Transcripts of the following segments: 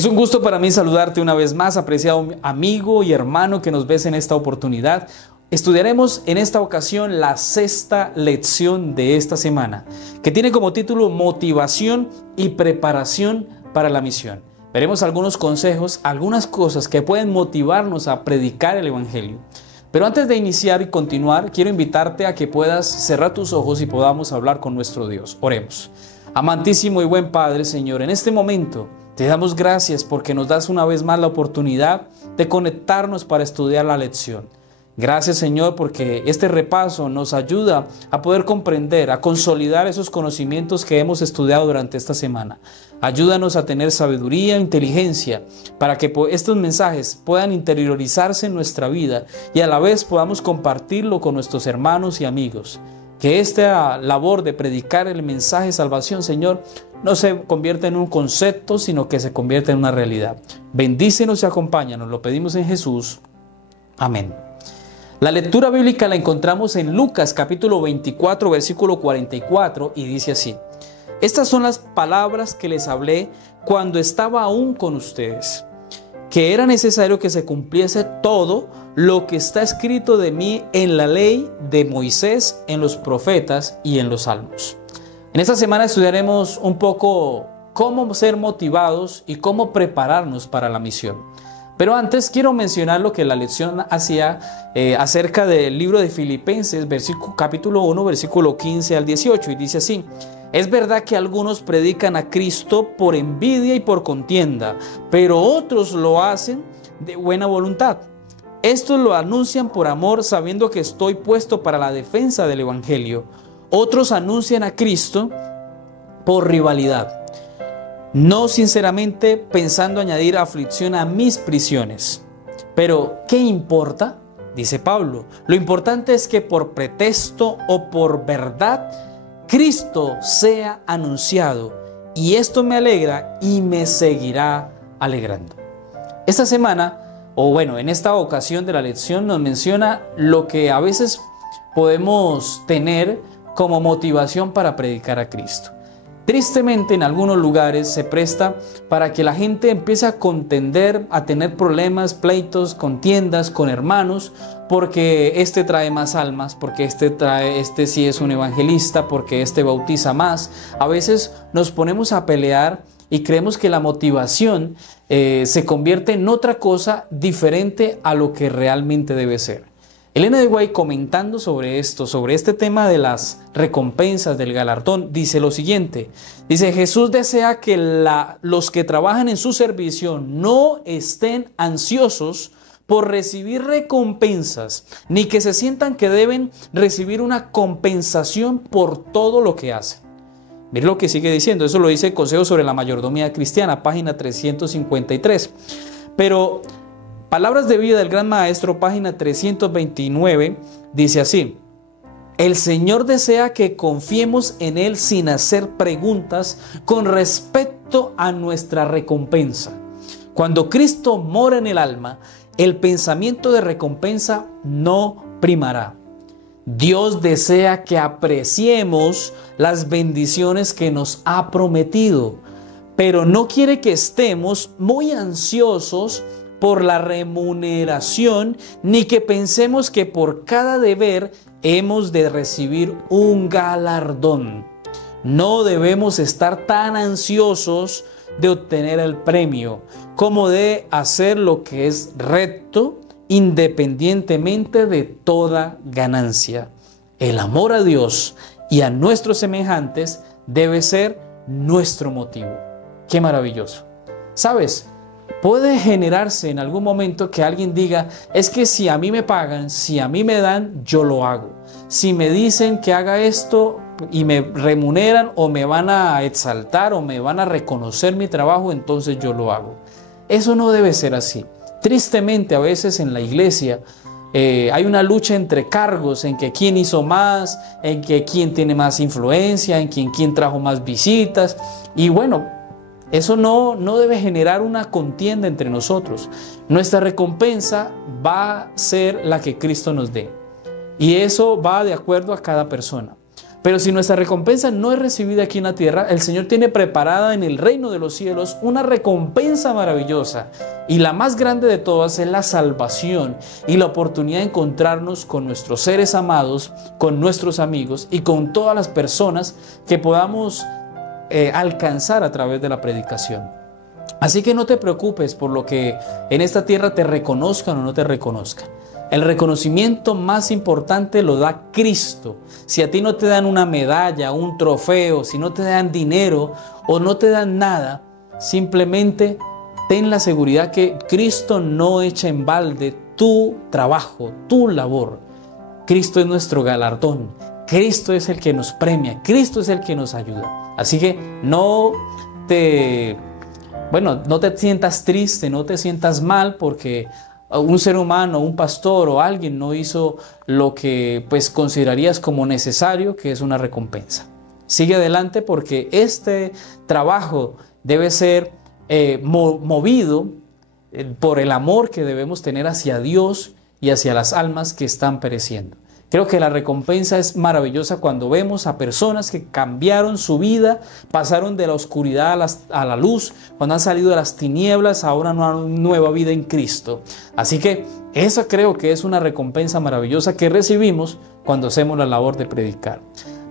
Es un gusto para mí saludarte una vez más, apreciado amigo y hermano que nos ves en esta oportunidad. Estudiaremos en esta ocasión la sexta lección de esta semana, que tiene como título Motivación y preparación para la misión. Veremos algunos consejos, algunas cosas que pueden motivarnos a predicar el Evangelio. Pero antes de iniciar y continuar, quiero invitarte a que puedas cerrar tus ojos y podamos hablar con nuestro Dios. Oremos. Amantísimo y buen Padre, Señor, en este momento te damos gracias porque nos das una vez más la oportunidad de conectarnos para estudiar la lección. Gracias, Señor, porque este repaso nos ayuda a poder comprender, a consolidar esos conocimientos que hemos estudiado durante esta semana. Ayúdanos a tener sabiduría e inteligencia para que estos mensajes puedan interiorizarse en nuestra vida y a la vez podamos compartirlo con nuestros hermanos y amigos. Que esta labor de predicar el mensaje de salvación, Señor, no se convierta en un concepto, sino que se convierta en una realidad. Bendícenos y acompáñanos, lo pedimos en Jesús. Amén. La lectura bíblica la encontramos en Lucas capítulo 24, versículo 44 y dice así: Estas son las palabras que les hablé cuando estaba aún con ustedes, que era necesario que se cumpliese todo lo que está escrito de mí en la ley de Moisés, en los profetas y en los salmos. En esta semana estudiaremos un poco cómo ser motivados y cómo prepararnos para la misión. Pero antes quiero mencionar lo que la lección hacía acerca del libro de Filipenses, capítulo 1, versículo 15 al 18, y dice así: Es verdad que algunos predican a Cristo por envidia y por contienda, pero otros lo hacen de buena voluntad. Estos lo anuncian por amor, sabiendo que estoy puesto para la defensa del Evangelio. Otros anuncian a Cristo por rivalidad, no sinceramente pensando añadir aflicción a mis prisiones. Pero, ¿qué importa? Dice Pablo. Lo importante es que por pretexto o por verdad, Cristo sea anunciado, y esto me alegra y me seguirá alegrando. Esta semana, en esta ocasión de la lección, nos menciona lo que a veces podemos tener como motivación para predicar a Cristo. Tristemente, en algunos lugares se presta para que la gente empiece a contender, a tener problemas, pleitos, contiendas con hermanos, porque este trae más almas, porque este sí es un evangelista, porque este bautiza más. A veces nos ponemos a pelear y creemos que la motivación se convierte en otra cosa diferente a lo que realmente debe ser. Ellen G. White, comentando sobre este tema de las recompensas, del galardón, dice lo siguiente. Dice: Jesús desea que los que trabajan en su servicio no estén ansiosos por recibir recompensas, ni que se sientan que deben recibir una compensación por todo lo que hacen. Mire lo que sigue diciendo. Eso lo dice el Consejo sobre la Mayordomía Cristiana, página 353. Pero Palabras de Vida del Gran Maestro, página 329, dice así: El Señor desea que confiemos en Él sin hacer preguntas con respecto a nuestra recompensa. Cuando Cristo mora en el alma, el pensamiento de recompensa no primará. Dios desea que apreciemos las bendiciones que nos ha prometido, pero no quiere que estemos muy ansiosos por la remuneración, ni que pensemos que por cada deber hemos de recibir un galardón. No debemos estar tan ansiosos de obtener el premio como de hacer lo que es recto, independientemente de toda ganancia. El amor a Dios y a nuestros semejantes debe ser nuestro motivo. ¡Qué maravilloso! ¿Sabes? Puede generarse en algún momento que alguien diga: es que si a mí me pagan, si a mí me dan, yo lo hago. Si me dicen que haga esto y me remuneran o me van a exaltar o me van a reconocer mi trabajo, entonces yo lo hago. Eso no debe ser así. Tristemente, a veces en la iglesia hay una lucha entre cargos, en que quién hizo más, en que quién tiene más influencia, en quién trajo más visitas. Y eso no debe generar una contienda entre nosotros. Nuestra recompensa va a ser la que Cristo nos dé. Y eso va de acuerdo a cada persona. Pero si nuestra recompensa no es recibida aquí en la tierra, el Señor tiene preparada en el reino de los cielos una recompensa maravillosa. Y la más grande de todas es la salvación y la oportunidad de encontrarnos con nuestros seres amados, con nuestros amigos y con todas las personas que podamos alcanzar a través de la predicación. Así que no te preocupes por lo que en esta tierra te reconozcan o no te reconozcan. El reconocimiento más importante lo da Cristo. Si a ti no te dan una medalla, un trofeo, si no te dan dinero o no te dan nada, simplemente ten la seguridad que Cristo no echa en balde tu trabajo, tu labor. Cristo es nuestro galardón. Cristo es el que nos premia. Cristo es el que nos ayuda. Así que no te sientas triste, no te sientas mal porque un ser humano, un pastor o alguien no hizo lo que considerarías como necesario, que es una recompensa. Sigue adelante porque este trabajo debe ser movido por el amor que debemos tener hacia Dios y hacia las almas que están pereciendo. Creo que la recompensa es maravillosa cuando vemos a personas que cambiaron su vida, pasaron de la oscuridad a la luz, cuando han salido de las tinieblas a una nueva vida en Cristo. Así que esa creo que es una recompensa maravillosa que recibimos cuando hacemos la labor de predicar.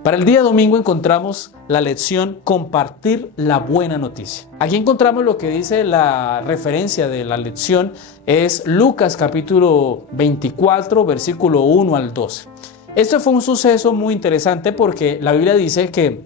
Para el día domingo encontramos la lección compartir la buena noticia. Aquí encontramos lo que dice la referencia de la lección, es Lucas capítulo 24, versículo 1 al 12. Esto fue un suceso muy interesante porque la Biblia dice que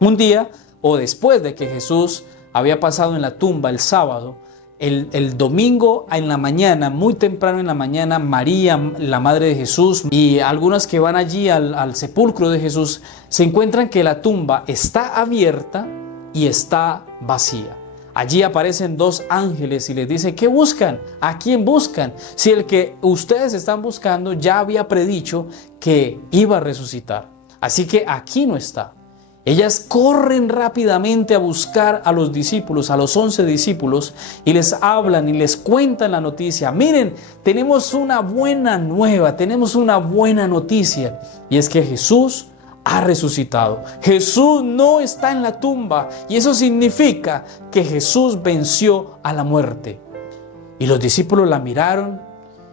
un día o después de que Jesús había pasado en la tumba el sábado, el domingo en la mañana, muy temprano en la mañana, María, la madre de Jesús, y algunos que van allí al sepulcro de Jesús, se encuentran que la tumba está abierta y está vacía. Allí aparecen dos ángeles y les dice: ¿qué buscan? ¿A quién buscan? Si el que ustedes están buscando ya había predicho que iba a resucitar. Así que aquí no está. Ellas corren rápidamente a buscar a los discípulos, a los 11 discípulos, y les hablan y les cuentan la noticia. Miren, tenemos una buena nueva, tenemos una buena noticia, y es que Jesús ha resucitado. Jesús no está en la tumba, y eso significa que Jesús venció a la muerte. Y los discípulos la miraron,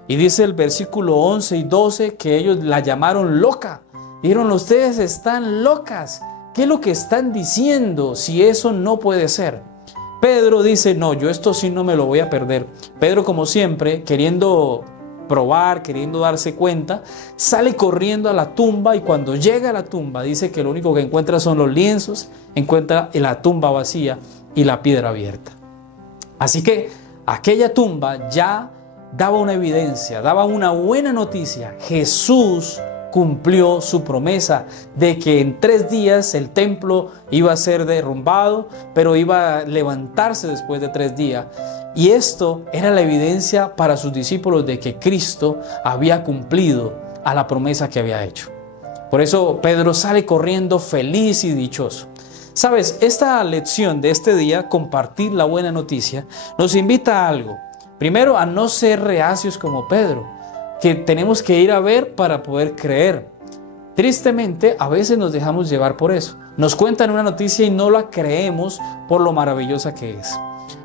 y dice el versículo 11 y 12 que ellos la llamaron loca. Dijeron: ustedes están locas. ¿Qué es lo que están diciendo? Si eso no puede ser. Pedro dice: no, yo esto sí no me lo voy a perder. Pedro, como siempre, queriendo probar, queriendo darse cuenta, sale corriendo a la tumba, y cuando llega a la tumba dice que lo único que encuentra son los lienzos, encuentra la tumba vacía y la piedra abierta. Así que aquella tumba ya daba una evidencia, daba una buena noticia. Jesús cumplió su promesa de que en 3 días el templo iba a ser derrumbado, pero iba a levantarse después de 3 días. Y esto era la evidencia para sus discípulos de que Cristo había cumplido a la promesa que había hecho. Por eso Pedro sale corriendo feliz y dichoso. Sabes, esta lección de este día, compartir la buena noticia, nos invita a algo. Primero, a no ser reacios como Pedro, que tenemos que ir a ver para poder creer. Tristemente, a veces nos dejamos llevar por eso. Nos cuentan una noticia y no la creemos por lo maravillosa que es.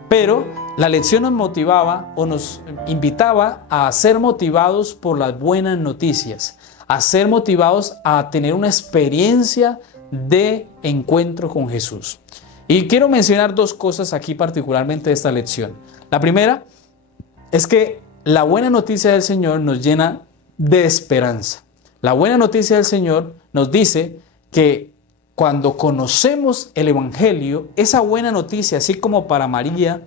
Pero la lección nos motivaba o nos invitaba a ser motivados por las buenas noticias, a ser motivados a tener una experiencia de encuentro con Jesús. Y quiero mencionar 2 cosas aquí particularmente de esta lección. La primera es que la buena noticia del Señor nos llena de esperanza. La buena noticia del Señor nos dice que cuando conocemos el Evangelio, esa buena noticia, así como para María,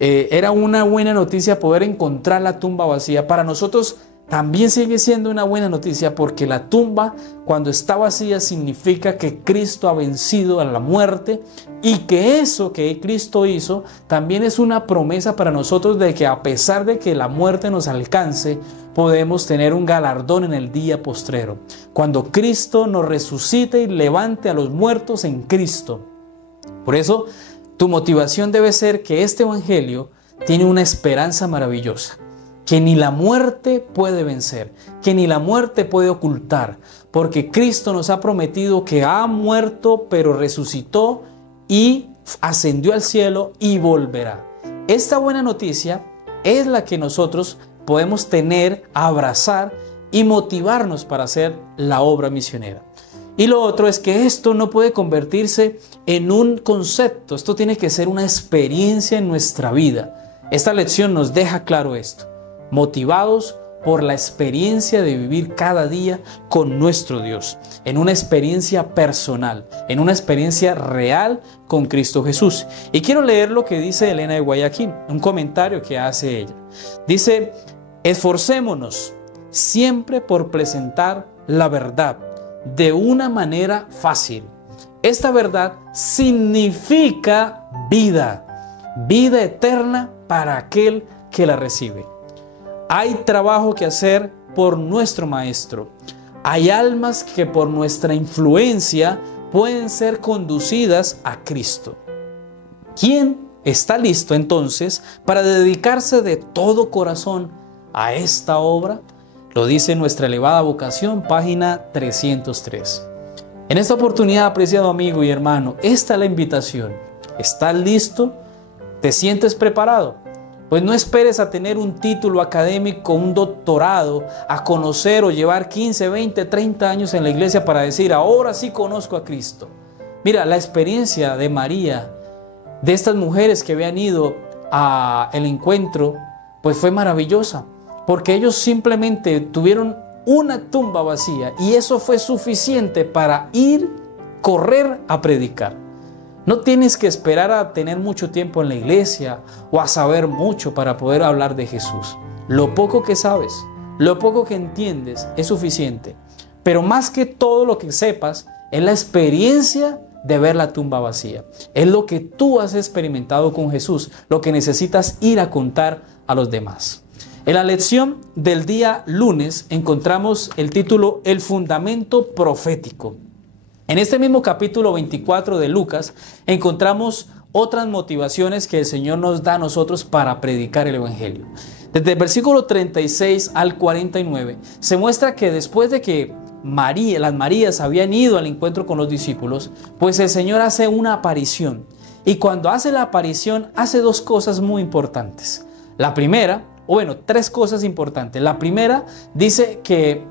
era una buena noticia poder encontrar la tumba vacía, para nosotros también sigue siendo una buena noticia, porque la tumba, cuando está vacía, significa que Cristo ha vencido a la muerte, y que eso que Cristo hizo también es una promesa para nosotros de que, a pesar de que la muerte nos alcance, podemos tener un galardón en el día postrero, cuando Cristo nos resucite y levante a los muertos en Cristo. Por eso, tu motivación debe ser que este Evangelio tiene una esperanza maravillosa, que ni la muerte puede vencer, que ni la muerte puede ocultar, porque Cristo nos ha prometido que ha muerto, pero resucitó y ascendió al cielo y volverá. Esta buena noticia es la que nosotros podemos tener, abrazar y motivarnos para hacer la obra misionera. Y lo otro es que esto no puede convertirse en un concepto, esto tiene que ser una experiencia en nuestra vida. Esta lección nos deja claro esto, motivados por la experiencia de vivir cada día con nuestro Dios, en una experiencia personal, en una experiencia real con Cristo Jesús. Y quiero leer lo que dice Elena de Guayaquil, un comentario que hace ella. Dice: esforcémonos siempre por presentar la verdad de una manera fácil. Esta verdad significa vida, vida eterna para aquel que la recibe. Hay trabajo que hacer por nuestro Maestro. Hay almas que por nuestra influencia pueden ser conducidas a Cristo. ¿Quién está listo entonces para dedicarse de todo corazón a esta obra? Lo dice nuestra elevada vocación, página 303. En esta oportunidad, apreciado amigo y hermano, esta es la invitación. ¿Estás listo? ¿Te sientes preparado? Pues no esperes a tener un título académico, un doctorado, a conocer o llevar 15, 20, 30 años en la iglesia para decir, ahora sí conozco a Cristo. Mira, la experiencia de María, de estas mujeres que habían ido al encuentro, pues fue maravillosa, porque ellos simplemente tuvieron una tumba vacía y eso fue suficiente para correr a predicar. No tienes que esperar a tener mucho tiempo en la iglesia o a saber mucho para poder hablar de Jesús. Lo poco que sabes, lo poco que entiendes es suficiente. Pero más que todo lo que sepas es la experiencia de ver la tumba vacía. Es lo que tú has experimentado con Jesús, lo que necesitas ir a contar a los demás. En la lección del día lunes encontramos el título El fundamento profético. En este mismo capítulo 24 de Lucas encontramos otras motivaciones que el Señor nos da a nosotros para predicar el Evangelio. Desde el versículo 36 al 49 se muestra que después de que las Marías habían ido al encuentro con los discípulos, pues el Señor hace una aparición. Y cuando hace la aparición hace dos cosas muy importantes. La primera, tres cosas importantes. La primera dice que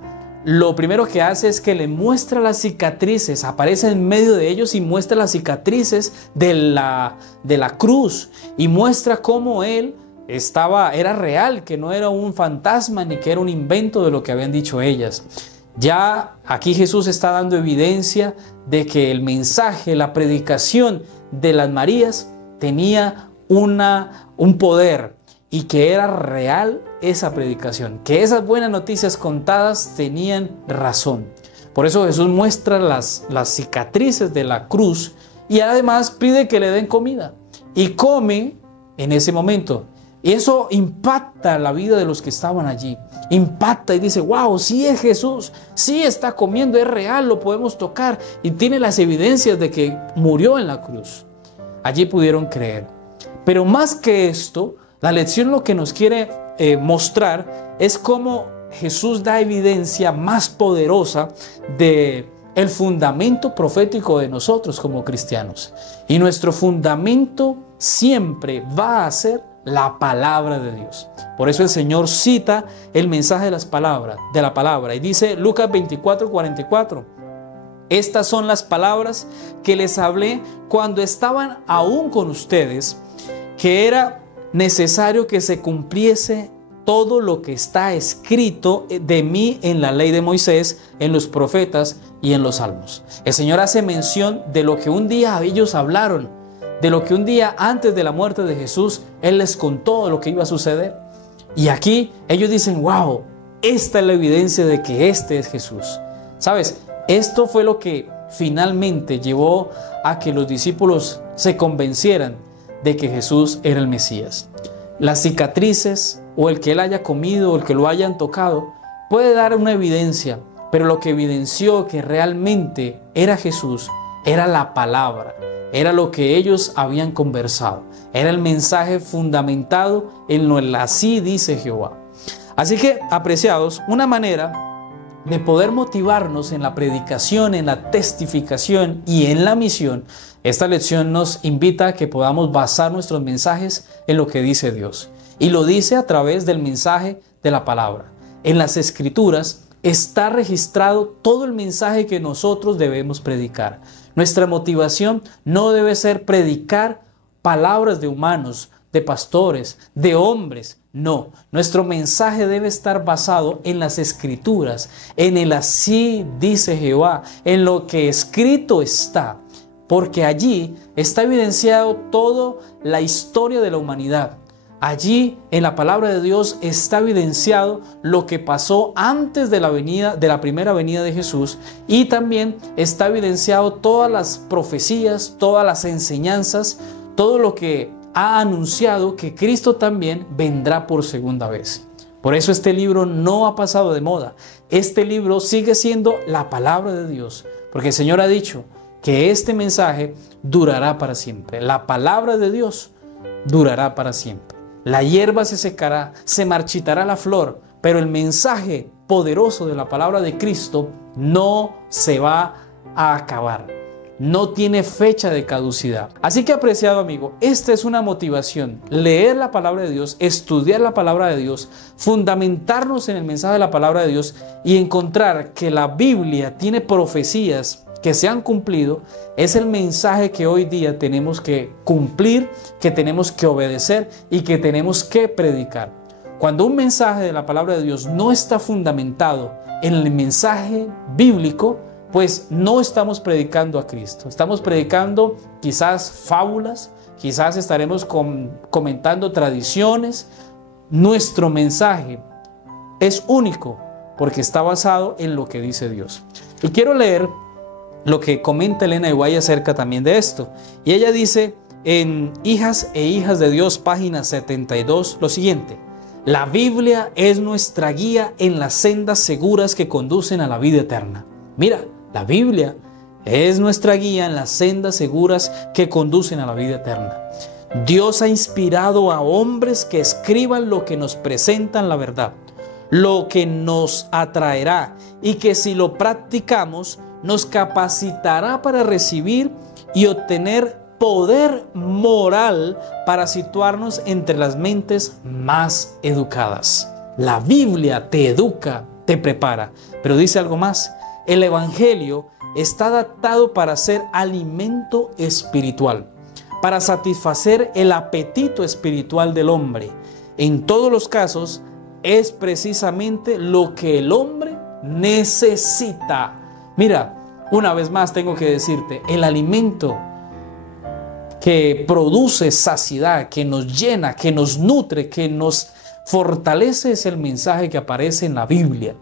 lo primero que hace es que le muestra las cicatrices, aparece en medio de ellos y muestra las cicatrices de la cruz y muestra cómo él era real, que no era un fantasma ni que era un invento de lo que habían dicho ellas. Ya aquí Jesús está dando evidencia de que el mensaje, la predicación de las Marías tenía un poder y que era real esa predicación, que esas buenas noticias contadas tenían razón. Por eso Jesús muestra las cicatrices de la cruz y además pide que le den comida. Y come en ese momento. Y eso impacta la vida de los que estaban allí. Impacta y dice, wow, sí es Jesús, sí está comiendo, es real, lo podemos tocar. Y tiene las evidencias de que murió en la cruz. Allí pudieron creer. Pero más que esto, la lección lo que nos quiere mostrar es cómo Jesús da evidencia más poderosa de el fundamento profético de nosotros como cristianos. Y nuestro fundamento siempre va a ser la palabra de Dios. Por eso el Señor cita el mensaje de la palabra y dice Lucas 24:44. Estas son las palabras que les hablé cuando estaban aún con ustedes, que era necesario que se cumpliese todo lo que está escrito de mí en la ley de Moisés, en los profetas y en los salmos. El Señor hace mención de lo que un día ellos hablaron, de lo que un día antes de la muerte de Jesús, Él les contó lo que iba a suceder. Y aquí ellos dicen, wow, esta es la evidencia de que este es Jesús. ¿Sabes? Esto fue lo que finalmente llevó a que los discípulos se convencieran de que Jesús era el Mesías. Las cicatrices o el que él haya comido o el que lo hayan tocado puede dar una evidencia, pero lo que evidenció que realmente era Jesús era la palabra, era lo que ellos habían conversado, era el mensaje fundamentado en lo así dice Jehová. Así que, apreciados, una manera de poder motivarnos en la predicación, en la testificación y en la misión, esta lección nos invita a que podamos basar nuestros mensajes en lo que dice Dios. Y lo dice a través del mensaje de la palabra. En las Escrituras está registrado todo el mensaje que nosotros debemos predicar. Nuestra motivación no debe ser predicar palabras de humanos, de pastores, de hombres. No, nuestro mensaje debe estar basado en las Escrituras, en el así dice Jehová, en lo que escrito está, porque allí está evidenciado toda la historia de la humanidad. Allí en la palabra de Dios está evidenciado lo que pasó antes de la primera venida de Jesús, y también está evidenciado todas las profecías, todas las enseñanzas, todo lo que ha anunciado que Cristo también vendrá por segunda vez. Por eso este libro no ha pasado de moda. Este libro sigue siendo la palabra de Dios, porque el Señor ha dicho que este mensaje durará para siempre. La palabra de Dios durará para siempre. La hierba se secará, se marchitará la flor, pero el mensaje poderoso de la palabra de Cristo no se va a acabar. No tiene fecha de caducidad. Así que, apreciado amigo, esta es una motivación: leer la palabra de Dios, estudiar la palabra de Dios, fundamentarnos en el mensaje de la palabra de Dios y encontrar que la Biblia tiene profecías que se han cumplido. Es el mensaje que hoy día tenemos que cumplir, que tenemos que obedecer y que tenemos que predicar. Cuando un mensaje de la palabra de Dios no está fundamentado en el mensaje bíblico, pues no estamos predicando a Cristo. Estamos predicando quizás fábulas, quizás estaremos comentando tradiciones. Nuestro mensaje es único porque está basado en lo que dice Dios. Y quiero leer lo que comenta Elena de White acerca también de esto. Y ella dice en Hijas e Hijas de Dios, página 72, lo siguiente: la Biblia es nuestra guía en las sendas seguras que conducen a la vida eterna. Mira, la Biblia es nuestra guía en las sendas seguras que conducen a la vida eterna. Dios ha inspirado a hombres que escriban lo que nos presentan la verdad, lo que nos atraerá y que si lo practicamos nos capacitará para recibir y obtener poder moral para situarnos entre las mentes más educadas. La Biblia te educa, te prepara, pero dice algo más. El Evangelio está adaptado para ser alimento espiritual, para satisfacer el apetito espiritual del hombre. En todos los casos es precisamente lo que el hombre necesita. Mira, una vez más tengo que decirte, el alimento que produce saciedad, que nos llena, que nos nutre, que nos fortalece es el mensaje que aparece en la Biblia.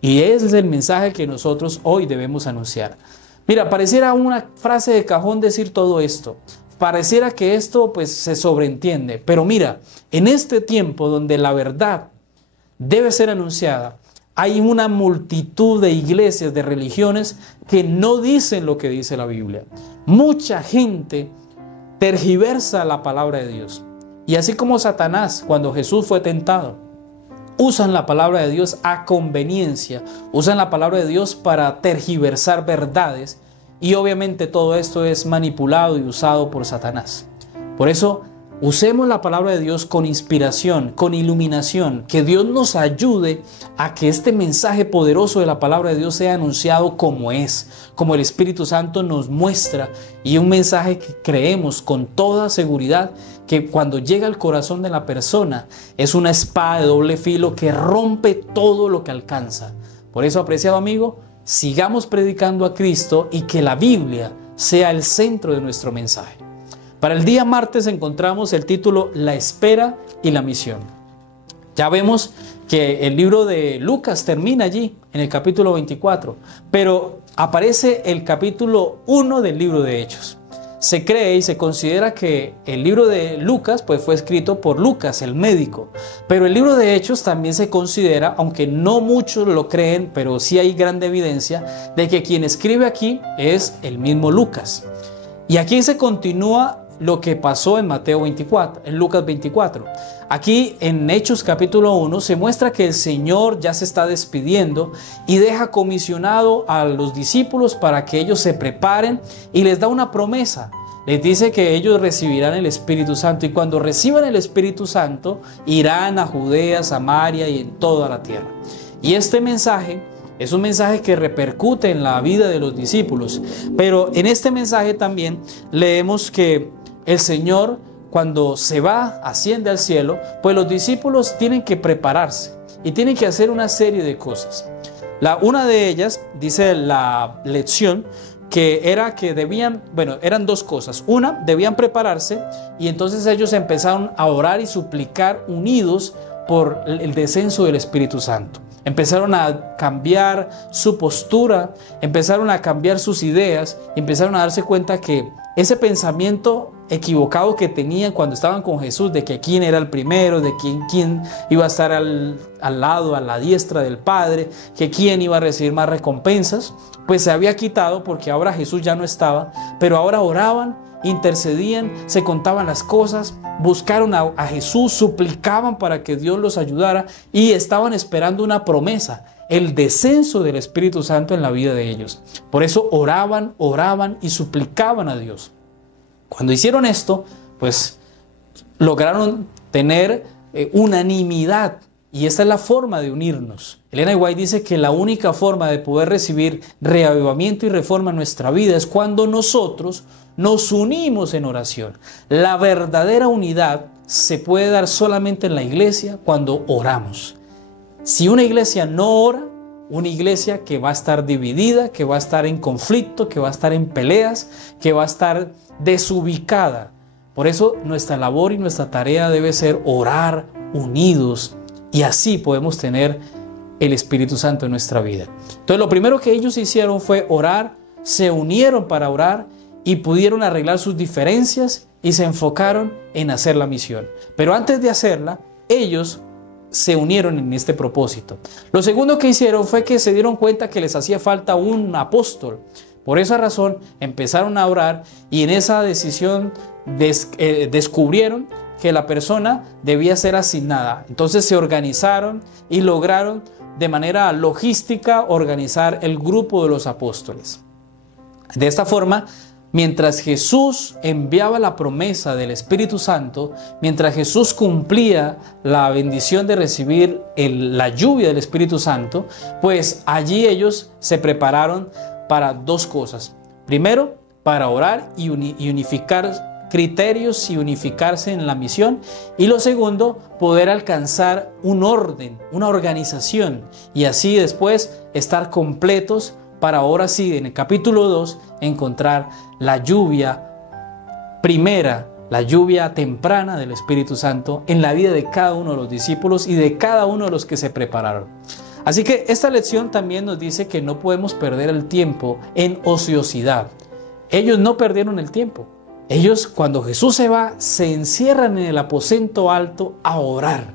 Y ese es el mensaje que nosotros hoy debemos anunciar. Mira, pareciera una frase de cajón decir todo esto. Pareciera que esto pues se sobreentiende. Pero mira, en este tiempo donde la verdad debe ser anunciada, hay una multitud de iglesias, de religiones que no dicen lo que dice la Biblia. Mucha gente tergiversa la palabra de Dios. Y así como Satanás, cuando Jesús fue tentado, usan la palabra de Dios a conveniencia, usan la palabra de Dios para tergiversar verdades, y obviamente todo esto es manipulado y usado por Satanás. Por eso, usemos la palabra de Dios con inspiración, con iluminación, que Dios nos ayude a que este mensaje poderoso de la palabra de Dios sea anunciado como es, como el Espíritu Santo nos muestra, y un mensaje que creemos con toda seguridad que cuando llega al corazón de la persona es una espada de doble filo que rompe todo lo que alcanza. Por eso, apreciado amigo, sigamos predicando a Cristo y que la Biblia sea el centro de nuestro mensaje. Para el día martes encontramos el título La espera y la misión. Ya vemos que el libro de Lucas termina allí, en el capítulo 24, pero aparece el capítulo 1 del libro de Hechos. Se cree y se considera que el libro de Lucas pues fue escrito por Lucas, el médico, pero el libro de Hechos también se considera, aunque no muchos lo creen, pero sí hay gran evidencia de que quien escribe aquí es el mismo Lucas. Y aquí se continúa lo que pasó en Mateo 24, en Lucas 24. Aquí en Hechos capítulo 1 se muestra que el Señor ya se está despidiendo y deja comisionado a los discípulos para que ellos se preparen y les da una promesa. Les dice que ellos recibirán el Espíritu Santo y cuando reciban el Espíritu Santo irán a Judea, Samaria y en toda la tierra. Y este mensaje es un mensaje que repercute en la vida de los discípulos. Pero en este mensaje también leemos que el Señor, cuando se va, asciende al cielo, pues los discípulos tienen que prepararse y tienen que hacer una serie de cosas. Una de ellas, dice la lección, que eran dos cosas. Una, debían prepararse y entonces ellos empezaron a orar y suplicar unidos por el descenso del Espíritu Santo. Empezaron a cambiar su postura, empezaron a cambiar sus ideas y empezaron a darse cuenta que ese pensamiento equivocado que tenían cuando estaban con Jesús, de que quién era el primero, de quién iba a estar al lado, a la diestra del Padre, que quién iba a recibir más recompensas, pues se había quitado porque ahora Jesús ya no estaba, pero ahora oraban, intercedían, se contaban las cosas, buscaron a Jesús, suplicaban para que Dios los ayudara y estaban esperando una promesa, el descenso del Espíritu Santo en la vida de ellos. Por eso oraban y suplicaban a Dios. Cuando hicieron esto, pues lograron tener unanimidad. Y esta es la forma de unirnos. Ellen G. White dice que la única forma de poder recibir reavivamiento y reforma en nuestra vida es cuando nosotros nos unimos en oración. La verdadera unidad se puede dar solamente en la iglesia cuando oramos. Si una iglesia no ora, una iglesia que va a estar dividida, que va a estar en conflicto, que va a estar en peleas, que va a estar desubicada. Por eso nuestra labor y nuestra tarea debe ser orar unidos y así podemos tener el Espíritu Santo en nuestra vida. Entonces lo primero que ellos hicieron fue orar, se unieron para orar y pudieron arreglar sus diferencias y se enfocaron en hacer la misión. Pero antes de hacerla, ellos se unieron en este propósito. Lo segundo que hicieron fue que se dieron cuenta que les hacía falta un apóstol. Por esa razón empezaron a orar y en esa decisión descubrieron que la persona debía ser asignada. Entonces se organizaron y lograron de manera logística organizar el grupo de los apóstoles. De esta forma, mientras Jesús enviaba la promesa del Espíritu Santo, mientras Jesús cumplía la bendición de recibir la lluvia del Espíritu Santo, pues allí ellos se prepararon para dos cosas. Primero, para orar y unificar criterios y unificarse en la misión. Y lo segundo, poder alcanzar un orden, una organización y así después estar completos para ahora sí, en el capítulo 2, encontrar la lluvia primera, la lluvia temprana del Espíritu Santo en la vida de cada uno de los discípulos y de cada uno de los que se prepararon. Así que esta lección también nos dice que no podemos perder el tiempo en ociosidad. Ellos no perdieron el tiempo. Ellos, cuando Jesús se va, se encierran en el aposento alto a orar.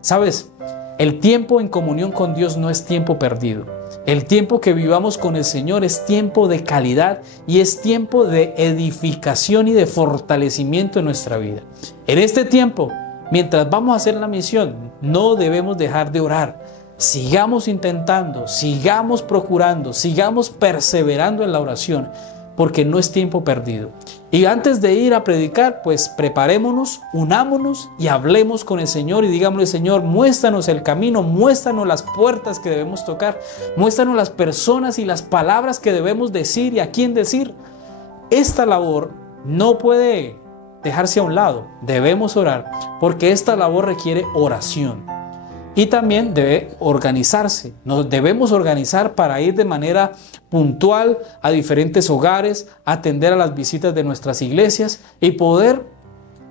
¿Sabes? El tiempo en comunión con Dios no es tiempo perdido. El tiempo que vivamos con el Señor es tiempo de calidad y es tiempo de edificación y de fortalecimiento en nuestra vida. En este tiempo, mientras vamos a hacer la misión, no debemos dejar de orar. Sigamos intentando, sigamos procurando, sigamos perseverando en la oración, porque no es tiempo perdido. Y antes de ir a predicar, pues preparémonos, unámonos y hablemos con el Señor y digámosle: Señor, muéstranos el camino, muéstranos las puertas que debemos tocar, muéstranos las personas y las palabras que debemos decir y a quién decir. Esta labor no puede dejarse a un lado, debemos orar, porque esta labor requiere oración. Y también debe organizarse. Nos debemos organizar para ir de manera puntual a diferentes hogares, atender a las visitas de nuestras iglesias y poder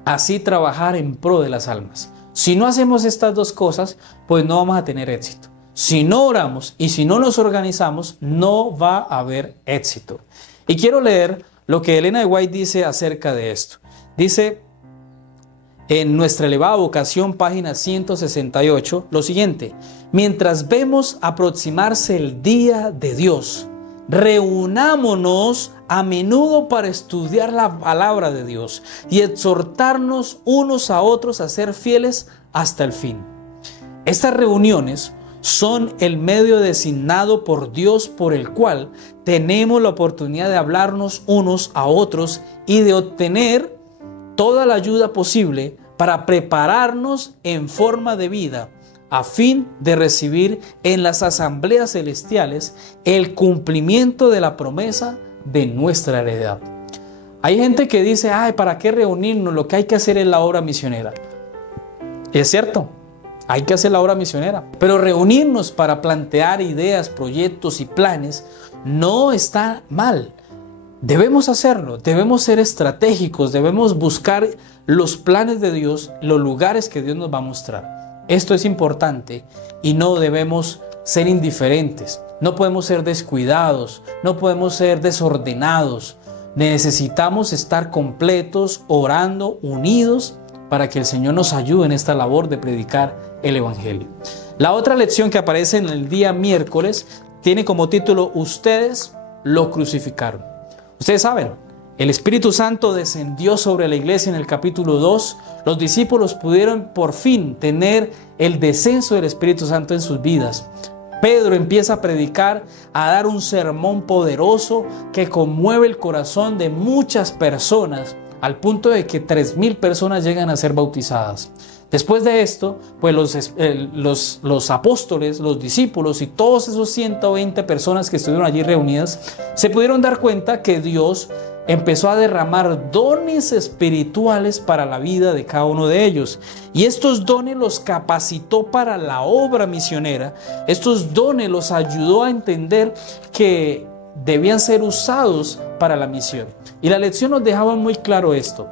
así trabajar en pro de las almas. Si no hacemos estas dos cosas, pues no vamos a tener éxito. Si no oramos y si no nos organizamos, no va a haber éxito. Y quiero leer lo que Ellen G. White dice acerca de esto. Dice en Nuestra elevada vocación, página 168, lo siguiente: mientras vemos aproximarse el día de Dios, reunámonos a menudo para estudiar la palabra de Dios y exhortarnos unos a otros a ser fieles hasta el fin. Estas reuniones son el medio designado por Dios por el cual tenemos la oportunidad de hablarnos unos a otros y de obtener toda la ayuda posible para prepararnos en forma de vida a fin de recibir en las asambleas celestiales el cumplimiento de la promesa de nuestra heredad. Hay gente que dice, ay, ¿para qué reunirnos? Lo que hay que hacer es la obra misionera. Es cierto, hay que hacer la obra misionera, pero reunirnos para plantear ideas, proyectos y planes no está mal. Debemos hacerlo, debemos ser estratégicos, debemos buscar los planes de Dios, los lugares que Dios nos va a mostrar. Esto es importante y no debemos ser indiferentes, no podemos ser descuidados, no podemos ser desordenados. Necesitamos estar completos, orando, unidos, para que el Señor nos ayude en esta labor de predicar el Evangelio. La otra lección que aparece en el día miércoles tiene como título Ustedes lo crucificaron. Ustedes saben, el Espíritu Santo descendió sobre la iglesia en el capítulo 2. Los discípulos pudieron por fin tener el descenso del Espíritu Santo en sus vidas. Pedro empieza a predicar, a dar un sermón poderoso que conmueve el corazón de muchas personas, al punto de que 3,000 personas llegan a ser bautizadas. Después de esto, pues los apóstoles, los discípulos y todos esos 120 personas que estuvieron allí reunidas, se pudieron dar cuenta que Dios empezó a derramar dones espirituales para la vida de cada uno de ellos. Y estos dones los capacitó para la obra misionera. Estos dones los ayudó a entender que debían ser usados para la misión. Y la lección nos dejaba muy claro esto.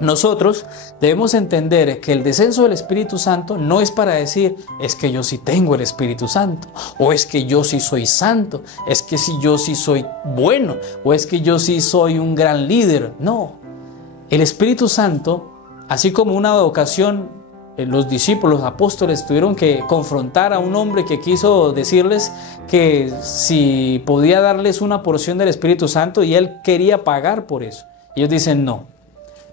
Nosotros debemos entender que el descenso del Espíritu Santo no es para decir, es que yo sí tengo el Espíritu Santo, o es que yo sí soy santo, es que si yo sí soy bueno, o es que yo sí soy un gran líder. No, el Espíritu Santo, así como una ocasión los discípulos, los apóstoles tuvieron que confrontar a un hombre que quiso decirles que si podía darles una porción del Espíritu Santo y él quería pagar por eso. Ellos dicen no.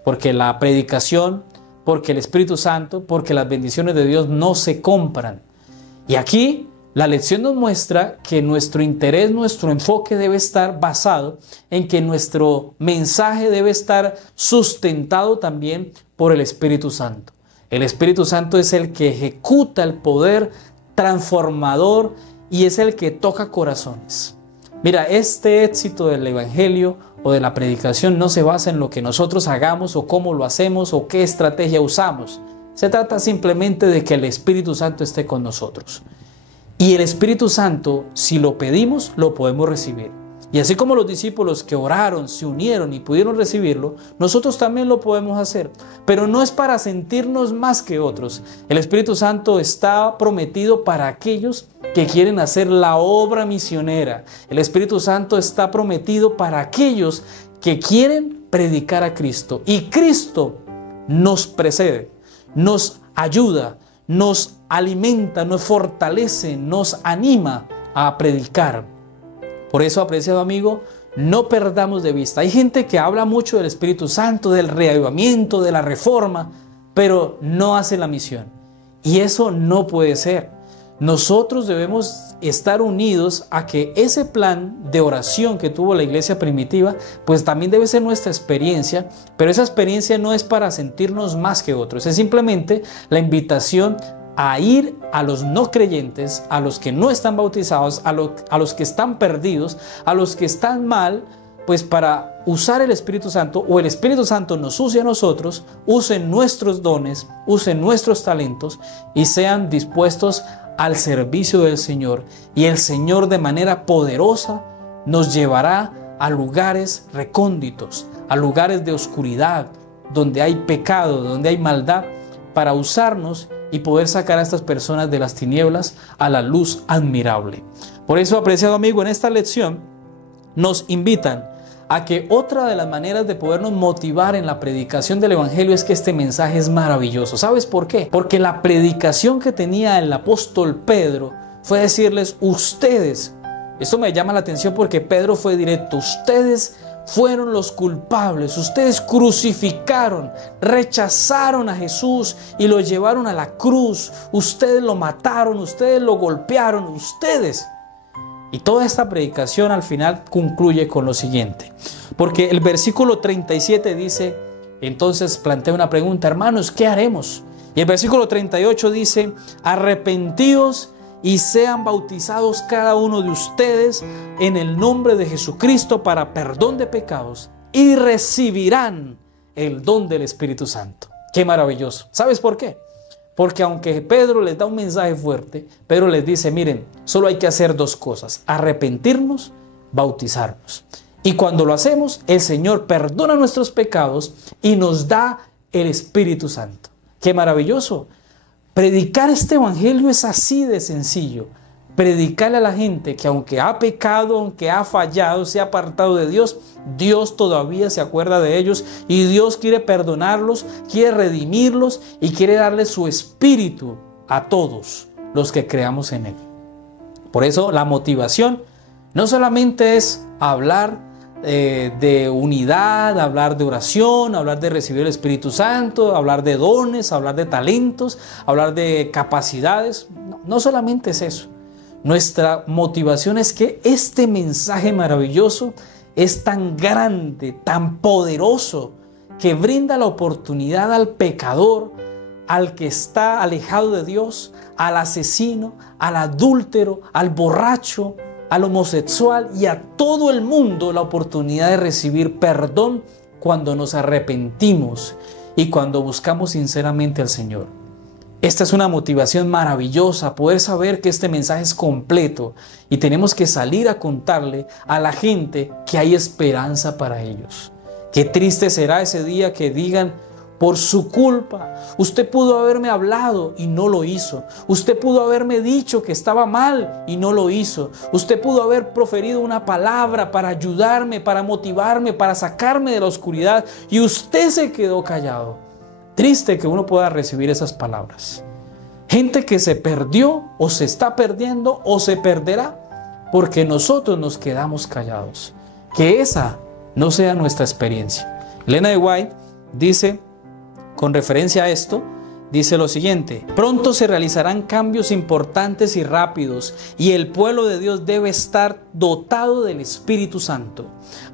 Porque la predicación, porque el Espíritu Santo, porque las bendiciones de Dios no se compran. Y aquí la lección nos muestra que nuestro interés, nuestro enfoque debe estar basado en que nuestro mensaje debe estar sustentado también por el Espíritu Santo. El Espíritu Santo es el que ejecuta el poder transformador y es el que toca corazones. Mira, este éxito del Evangelio o de la predicación no se basa en lo que nosotros hagamos o cómo lo hacemos o qué estrategia usamos. Se trata simplemente de que el Espíritu Santo esté con nosotros. Y el Espíritu Santo, si lo pedimos, lo podemos recibir. Y así como los discípulos que oraron, se unieron y pudieron recibirlo, nosotros también lo podemos hacer. Pero no es para sentirnos más que otros. El Espíritu Santo está prometido para aquellos que quieren hacer la obra misionera. El Espíritu Santo está prometido para aquellos que quieren predicar a Cristo. Y Cristo nos precede, nos ayuda, nos alimenta, nos fortalece, nos anima a predicar. Por eso, apreciado amigo, no perdamos de vista. Hay gente que habla mucho del Espíritu Santo, del reavivamiento, de la reforma, pero no hace la misión. Y eso no puede ser. Nosotros debemos estar unidos a que ese plan de oración que tuvo la iglesia primitiva, pues también debe ser nuestra experiencia, pero esa experiencia no es para sentirnos más que otros, es simplemente la invitación a ir a los no creyentes, a los que no están bautizados, a los que están perdidos, a los que están mal, pues para usar el Espíritu Santo, o el Espíritu Santo nos use a nosotros, usen nuestros dones, usen nuestros talentos y sean dispuestos al servicio del Señor. Y el Señor de manera poderosa nos llevará a lugares recónditos, a lugares de oscuridad, donde hay pecado, donde hay maldad, para usarnos y poder sacar a estas personas de las tinieblas a la luz admirable. Por eso, apreciado amigo, en esta lección nos invitan a que otra de las maneras de podernos motivar en la predicación del Evangelio es que este mensaje es maravilloso. ¿Sabes por qué? Porque la predicación que tenía el apóstol Pedro fue decirles, ustedes, esto me llama la atención porque Pedro fue directo, ustedes fueron los culpables. Ustedes crucificaron, rechazaron a Jesús y lo llevaron a la cruz. Ustedes lo mataron, ustedes lo golpearon, ustedes. Y toda esta predicación al final concluye con lo siguiente. Porque el versículo 37 dice, entonces plantea una pregunta, hermanos, ¿qué haremos? Y el versículo 38 dice, arrepentíos y sean bautizados cada uno de ustedes en el nombre de Jesucristo para perdón de pecados y recibirán el don del Espíritu Santo. ¡Qué maravilloso! ¿Sabes por qué? Porque aunque Pedro les da un mensaje fuerte, Pedro les dice, miren, solo hay que hacer dos cosas, arrepentirnos, bautizarnos. Y cuando lo hacemos, el Señor perdona nuestros pecados y nos da el Espíritu Santo. ¡Qué maravilloso! Predicar este evangelio es así de sencillo. Predicarle a la gente que aunque ha pecado, aunque ha fallado, se ha apartado de Dios, Dios todavía se acuerda de ellos y Dios quiere perdonarlos, quiere redimirlos y quiere darle su espíritu a todos los que creamos en Él. Por eso la motivación no solamente es hablar de unidad, hablar de oración, hablar de recibir el Espíritu Santo, hablar de dones, hablar de talentos, hablar de capacidades. No solamente es eso. Nuestra motivación es que este mensaje maravilloso es tan grande, tan poderoso, que brinda la oportunidad al pecador, al que está alejado de Dios, al asesino, al adúltero, al borracho, al homosexual y a todo el mundo la oportunidad de recibir perdón cuando nos arrepentimos y cuando buscamos sinceramente al Señor. Esta es una motivación maravillosa, poder saber que este mensaje es completo y tenemos que salir a contarle a la gente que hay esperanza para ellos. Qué triste será ese día que digan, por su culpa, usted pudo haberme hablado y no lo hizo. Usted pudo haberme dicho que estaba mal y no lo hizo. Usted pudo haber proferido una palabra para ayudarme, para motivarme, para sacarme de la oscuridad y usted se quedó callado. Triste que uno pueda recibir esas palabras. Gente que se perdió o se está perdiendo o se perderá porque nosotros nos quedamos callados. Que esa no sea nuestra experiencia. Elena de White dice, con referencia a esto, dice lo siguiente: pronto se realizarán cambios importantes y rápidos y el pueblo de Dios debe estar dotado del Espíritu Santo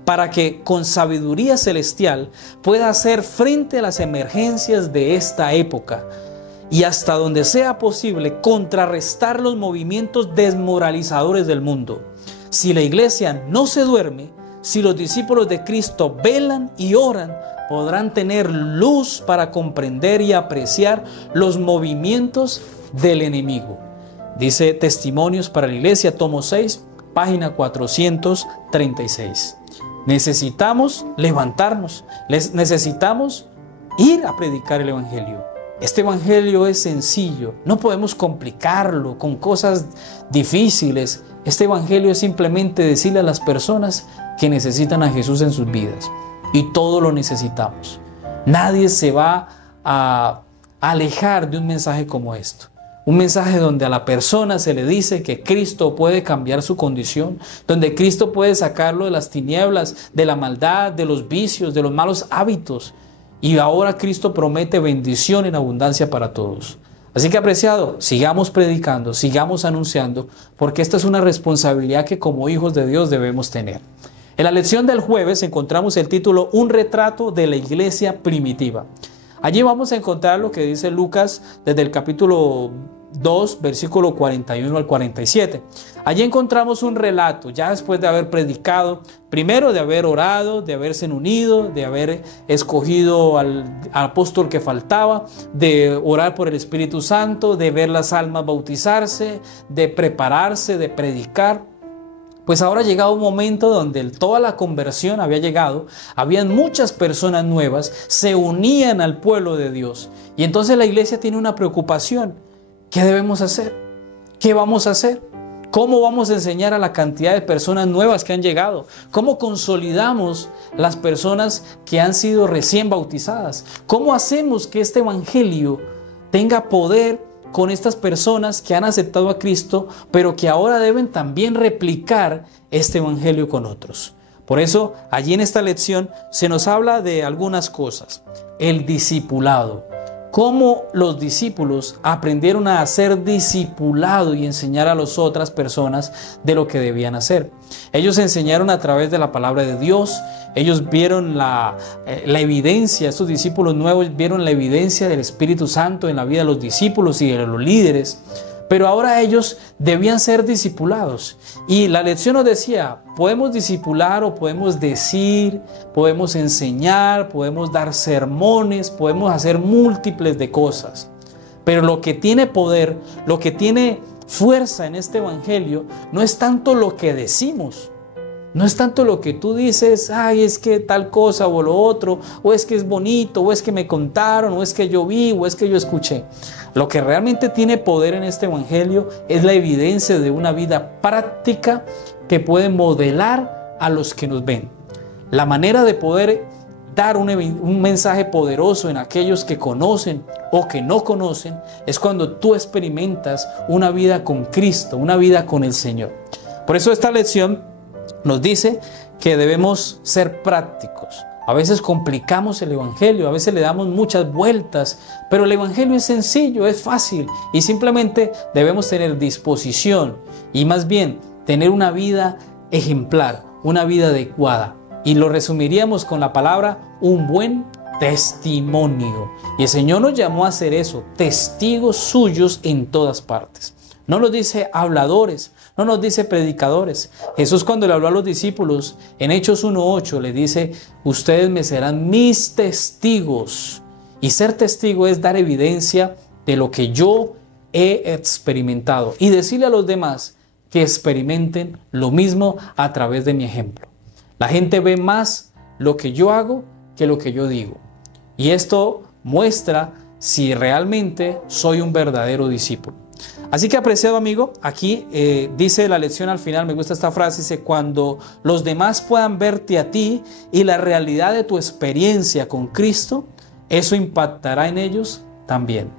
para que con sabiduría celestial pueda hacer frente a las emergencias de esta época y hasta donde sea posible contrarrestar los movimientos desmoralizadores del mundo. Si la iglesia no se duerme, si los discípulos de Cristo velan y oran, podrán tener luz para comprender y apreciar los movimientos del enemigo. Dice Testimonios para la Iglesia, tomo 6, página 436. Necesitamos levantarnos, necesitamos ir a predicar el Evangelio. Este Evangelio es sencillo, no podemos complicarlo con cosas difíciles. Este Evangelio es simplemente decirle a las personas que necesitan a Jesús en sus vidas. Y todo lo necesitamos. Nadie se va a alejar de un mensaje como esto. Un mensaje donde a la persona se le dice que Cristo puede cambiar su condición, donde Cristo puede sacarlo de las tinieblas, de la maldad, de los vicios, de los malos hábitos. Y ahora Cristo promete bendición en abundancia para todos. Así que, apreciado, sigamos predicando, sigamos anunciando, porque esta es una responsabilidad que como hijos de Dios debemos tener. En la lección del jueves encontramos el título Un retrato de la iglesia primitiva. Allí vamos a encontrar lo que dice Lucas desde el capítulo 2, versículo 41 al 47. Allí encontramos un relato, ya después de haber predicado, primero de haber orado, de haberse unido, de haber escogido al apóstol que faltaba, de orar por el Espíritu Santo, de ver las almas bautizarse, de prepararse, de predicar. Pues ahora ha llegado un momento donde toda la conversión había llegado, habían muchas personas nuevas, se unían al pueblo de Dios. Y entonces la iglesia tiene una preocupación. ¿Qué debemos hacer? ¿Qué vamos a hacer? ¿Cómo vamos a enseñar a la cantidad de personas nuevas que han llegado? ¿Cómo consolidamos las personas que han sido recién bautizadas? ¿Cómo hacemos que este evangelio tenga poder con estas personas que han aceptado a Cristo, pero que ahora deben también replicar este evangelio con otros? Por eso, allí en esta lección se nos habla de algunas cosas. El discipulado. Cómo los discípulos aprendieron a ser discipulado y enseñar a las otras personas de lo que debían hacer. Ellos enseñaron a través de la palabra de Dios. Ellos vieron la evidencia, estos discípulos nuevos vieron la evidencia del Espíritu Santo en la vida de los discípulos y de los líderes. Pero ahora ellos debían ser discipulados. Y la lección nos decía, podemos discipular o podemos decir, podemos enseñar, podemos dar sermones, podemos hacer múltiples de cosas. Pero lo que tiene poder, lo que tiene fuerza en este evangelio, no es tanto lo que decimos. No es tanto lo que tú dices, ay, es que tal cosa o lo otro, o es que es bonito, o es que me contaron, o es que yo vi, o es que yo escuché. Lo que realmente tiene poder en este evangelio es la evidencia de una vida práctica que puede modelar a los que nos ven. La manera de poder dar un mensaje poderoso en aquellos que conocen o que no conocen es cuando tú experimentas una vida con Cristo, una vida con el Señor. Por eso esta lección nos dice que debemos ser prácticos. A veces complicamos el evangelio, a veces le damos muchas vueltas, pero el evangelio es sencillo, es fácil y simplemente debemos tener disposición y más bien tener una vida ejemplar, una vida adecuada. Y lo resumiríamos con la palabra un buen testimonio. Y el Señor nos llamó a hacer eso, testigos suyos en todas partes. No nos dice habladores, no nos dice predicadores. Jesús, cuando le habló a los discípulos en Hechos 1:8, le dice, ustedes me serán mis testigos. Y ser testigo es dar evidencia de lo que yo he experimentado y decirle a los demás que experimenten lo mismo a través de mi ejemplo. La gente ve más lo que yo hago que lo que yo digo. Y esto muestra si realmente soy un verdadero discípulo. Así que, apreciado amigo, aquí dice la lección al final, me gusta esta frase, dice, cuando los demás puedan verte a ti y la realidad de tu experiencia con Cristo, eso impactará en ellos también.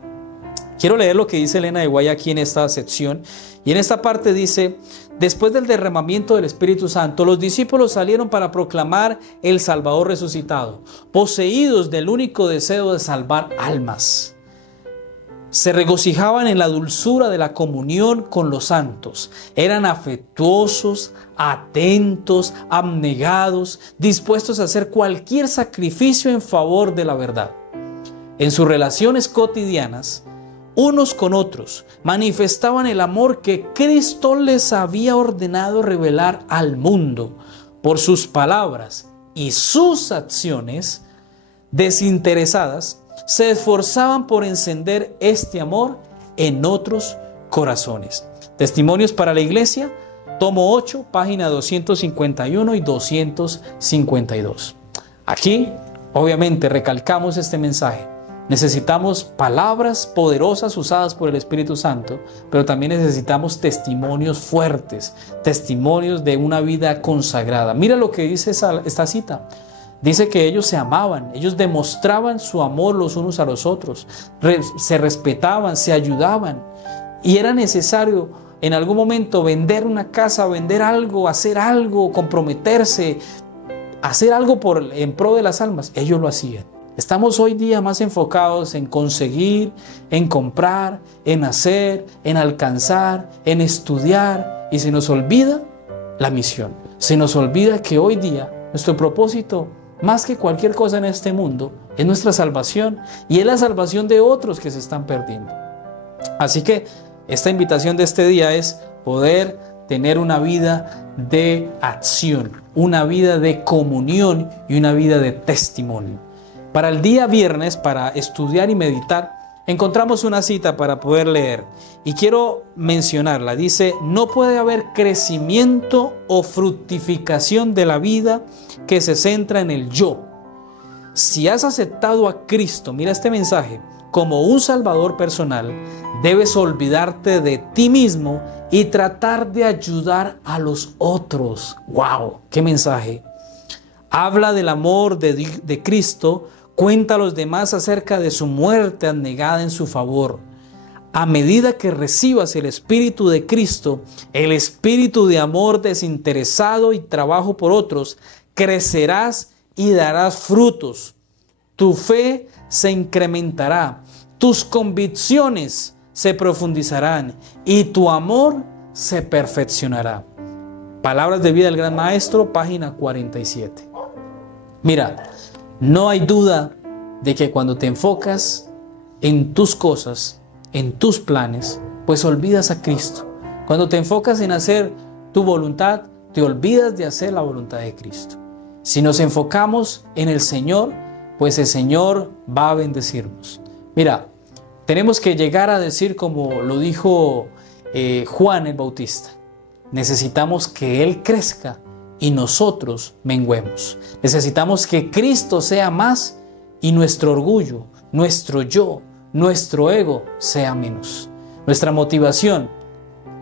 Quiero leer lo que dice Elena de White aquí en esta sección, y en esta parte dice, después del derramamiento del Espíritu Santo, los discípulos salieron para proclamar el Salvador resucitado, poseídos del único deseo de salvar almas. Se regocijaban en la dulzura de la comunión con los santos. Eran afectuosos, atentos, abnegados, dispuestos a hacer cualquier sacrificio en favor de la verdad. En sus relaciones cotidianas, unos con otros, manifestaban el amor que Cristo les había ordenado revelar al mundo. Por sus palabras y sus acciones desinteresadas, se esforzaban por encender este amor en otros corazones. Testimonios para la Iglesia, tomo 8, página 251 y 252. Aquí, obviamente, recalcamos este mensaje. Necesitamos palabras poderosas usadas por el Espíritu Santo, pero también necesitamos testimonios fuertes, testimonios de una vida consagrada. Mira lo que dice esta cita. Dice que ellos se amaban, ellos demostraban su amor los unos a los otros, se respetaban, se ayudaban. Y era necesario en algún momento vender una casa, vender algo, hacer algo, comprometerse, hacer algo en pro de las almas. Ellos lo hacían. Estamos hoy día más enfocados en conseguir, en comprar, en hacer, en alcanzar, en estudiar, y se nos olvida la misión. Se nos olvida que hoy día nuestro propósito, más que cualquier cosa en este mundo, es nuestra salvación y es la salvación de otros que se están perdiendo. Así que esta invitación de este día es poder tener una vida de acción, una vida de comunión y una vida de testimonio. Para el día viernes, para estudiar y meditar, encontramos una cita para poder leer y quiero mencionarla. Dice, no puede haber crecimiento o fructificación de la vida que se centra en el yo. Si has aceptado a Cristo, mira este mensaje, como un Salvador personal, debes olvidarte de ti mismo y tratar de ayudar a los otros. ¡Wow! ¡Qué mensaje! Habla del amor de Cristo, cuenta a los demás acerca de su muerte abnegada en su favor. a medida que recibas el Espíritu de Cristo, el espíritu de amor desinteresado y trabajo por otros, crecerás y darás frutos. Tu fe se incrementará, tus convicciones se profundizarán y tu amor se perfeccionará. Palabras de vida del Gran Maestro, página 47. Mira, no hay duda de que cuando te enfocas en tus cosas, en tus planes, pues olvidas a Cristo. Cuando te enfocas en hacer tu voluntad, te olvidas de hacer la voluntad de Cristo. Si nos enfocamos en el Señor, pues el Señor va a bendecirnos. Mira, tenemos que llegar a decir como lo dijo Juan el Bautista. Necesitamos que Él crezca y nosotros menguemos. Necesitamos que Cristo sea más y nuestro orgullo, nuestro yo, nuestro ego sea menos. Nuestra motivación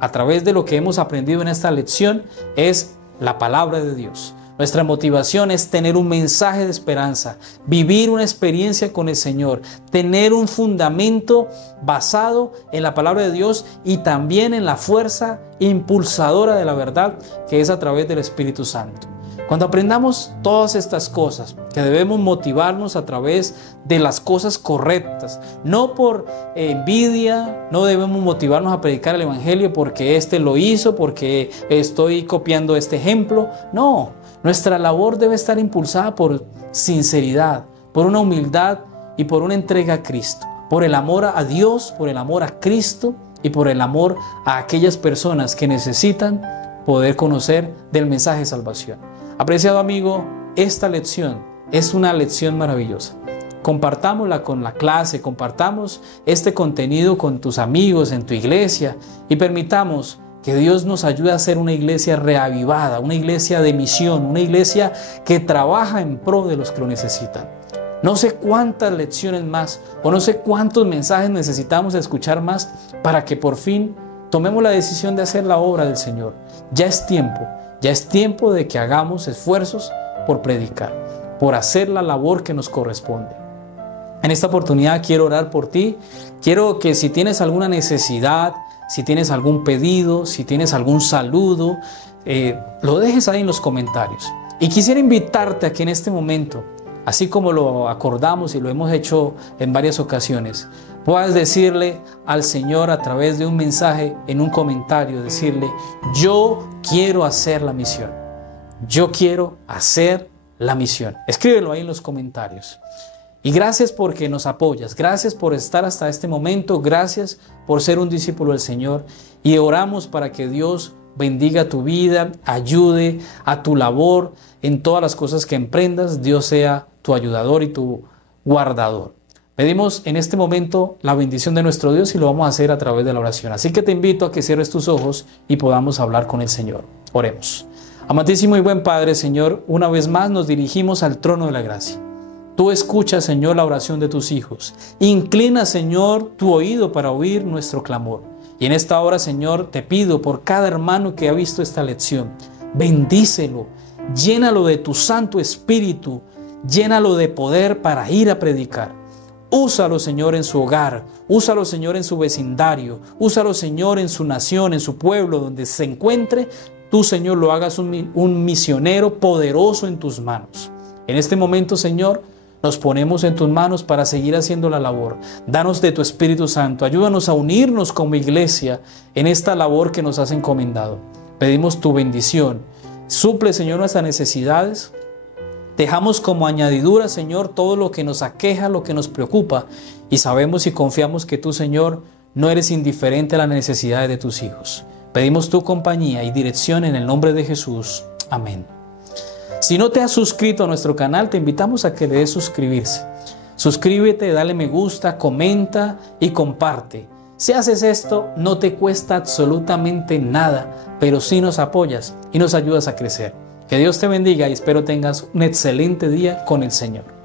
a través de lo que hemos aprendido en esta lección es la palabra de Dios. Nuestra motivación es tener un mensaje de esperanza, vivir una experiencia con el Señor, tener un fundamento basado en la palabra de Dios y también en la fuerza impulsadora de la verdad que es a través del Espíritu Santo. Cuando aprendamos todas estas cosas, que debemos motivarnos a través de las cosas correctas, no por envidia, no debemos motivarnos a predicar el Evangelio porque este lo hizo, porque estoy copiando este ejemplo. No, nuestra labor debe estar impulsada por sinceridad, por una humildad y por una entrega a Cristo, por el amor a Dios, por el amor a Cristo y por el amor a aquellas personas que necesitan poder conocer del mensaje de salvación. Apreciado amigo, esta lección es una lección maravillosa. Compartámosla con la clase, compartamos este contenido con tus amigos en tu iglesia y permitamos que Dios nos ayude a ser una iglesia reavivada, una iglesia de misión, una iglesia que trabaja en pro de los que lo necesitan. No sé cuántas lecciones más o no sé cuántos mensajes necesitamos escuchar más para que por fin tomemos la decisión de hacer la obra del Señor. Ya es tiempo de que hagamos esfuerzos por predicar, por hacer la labor que nos corresponde. En esta oportunidad quiero orar por ti. Quiero que si tienes alguna necesidad, si tienes algún pedido, si tienes algún saludo, lo dejes ahí en los comentarios. Y quisiera invitarte a que en este momento, así como lo acordamos y lo hemos hecho en varias ocasiones, puedas decirle al Señor a través de un mensaje en un comentario, decirle: yo quiero hacer la misión. Yo quiero hacer la misión. Escríbelo ahí en los comentarios. Y gracias porque nos apoyas, gracias por estar hasta este momento, gracias por ser un discípulo del Señor y oramos para que Dios bendiga tu vida, ayude a tu labor en todas las cosas que emprendas. Dios sea tu ayudador y tu guardador. Pedimos en este momento la bendición de nuestro Dios y lo vamos a hacer a través de la oración. Así que te invito a que cierres tus ojos y podamos hablar con el Señor. Oremos. Amantísimo y buen Padre, Señor, una vez más nos dirigimos al trono de la gracia. Tú escuchas, Señor, la oración de tus hijos. Inclina, Señor, tu oído para oír nuestro clamor. Y en esta hora, Señor, te pido por cada hermano que ha visto esta lección, bendícelo, llénalo de tu Santo Espíritu, llénalo de poder para ir a predicar. Úsalo, Señor, en su hogar, úsalo, Señor, en su vecindario, úsalo, Señor, en su nación, en su pueblo, donde se encuentre. Tú, Señor, lo hagas un misionero poderoso en tus manos. En este momento, Señor, nos ponemos en tus manos para seguir haciendo la labor. Danos de tu Espíritu Santo. Ayúdanos a unirnos como iglesia en esta labor que nos has encomendado. Pedimos tu bendición. Suple, Señor, nuestras necesidades. Dejamos como añadidura, Señor, todo lo que nos aqueja, lo que nos preocupa. Y sabemos y confiamos que tú, Señor, no eres indiferente a las necesidades de tus hijos. Pedimos tu compañía y dirección en el nombre de Jesús. Amén. Si no te has suscrito a nuestro canal, te invitamos a que le des suscribirse. Suscríbete, dale me gusta, comenta y comparte. Si haces esto, no te cuesta absolutamente nada, pero sí nos apoyas y nos ayudas a crecer. Que Dios te bendiga y espero tengas un excelente día con el Señor.